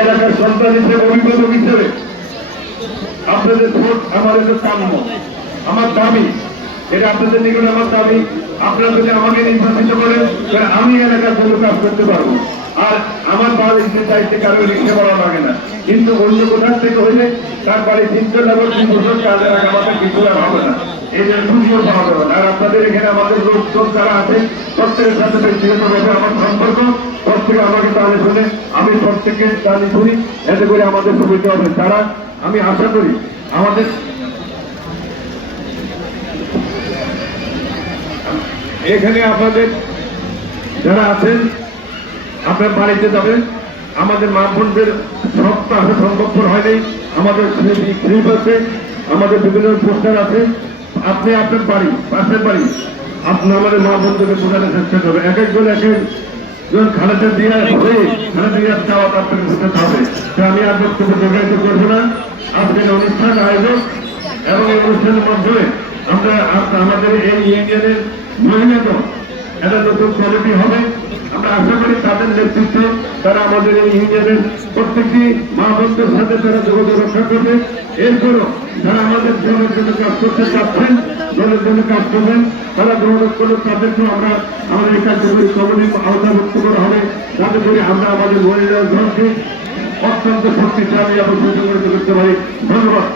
এলাকার সন্তান হিসেবে অভিভাবক হিসেবে আপনাদের ভোট আমার একটা কাম্য। আমার দাবি, এটা আপনাদের নিকট আমার দাবি, আপনারা যদি আমাকে নির্বাচিত করেন, তাহলে আমি এলাকার কোনো কাজ করতে পারব। আর আমার বাড়ির যে দায়িত্বে কারও রিক্সা করা লাগে না। কিন্তু অন্য কোথার থেকে হইলে তার বাড়ি তিনশো লাগবে তিন বছর কাজে রাখা আমাদের কিছু হবে না। এই জন্য খুশিও পাওয়া যাবে। আর আপনাদের এখানে আমাদের লোকজন যারা আছে, প্রত্যেকের সাথে ব্যক্তিগতভাবে আমার সম্পর্ক, প্রত্যেকে আমাকে তাহলে শুনে আমি প্রত্যেককে তাহলে শুনি এতে করে আমাদের সুবিধা হবে। তারা, আমি আশা করি আমাদের এখানে আপনাদের যারা আছেন, আপনার বাড়িতে যাবেন, আমাদের মা বোনদের সপ্তাহ সম্ভবপর হয়নি, আমাদের ক্লিপ আছে, আমাদের বিভিন্ন পোস্টার আছে। আপনি আপনার বাড়ি, পাশের বাড়ি, আপনি আমাদের মা বোনদেরকে বোঝানোর চেষ্টা করবেন। এক একজন এক একজন খানাতে দিয়ে হয়ে খানা দিয়ে চাওয়া আপনাকে বোঝাতে হবে। তো আমি আর বক্তব্য দীর্ঘায়িত করব না। আজকের অনুষ্ঠান আয়োজক এবং এই অনুষ্ঠানের মাধ্যমে আমরা আমাদের এই ইউনিয়নের মহিলাদের একটা নতুন কমিটি হবে, আমরা আশা করি তাদের নেতৃত্বে তারা আমাদের এই ইউনিয়নের প্রত্যেকটি মা সাথে তারা যোগাযোগ রক্ষা করবে। এরপরও যারা আমাদের দলের জন্য কাজ করতে চাচ্ছেন, দলের জন্য কাজ করবেন, তারা যোগাযোগ করলে তাদেরকেও আমরা আমাদের এই কার্যকরী কমিটির আওতাভুক্ত করা হবে। যাতে করে আমরা আমাদের মহিলা দলকে অত্যন্ত শক্তিশালী এবং সুসংগঠিত করতে পারি। ধন্যবাদ।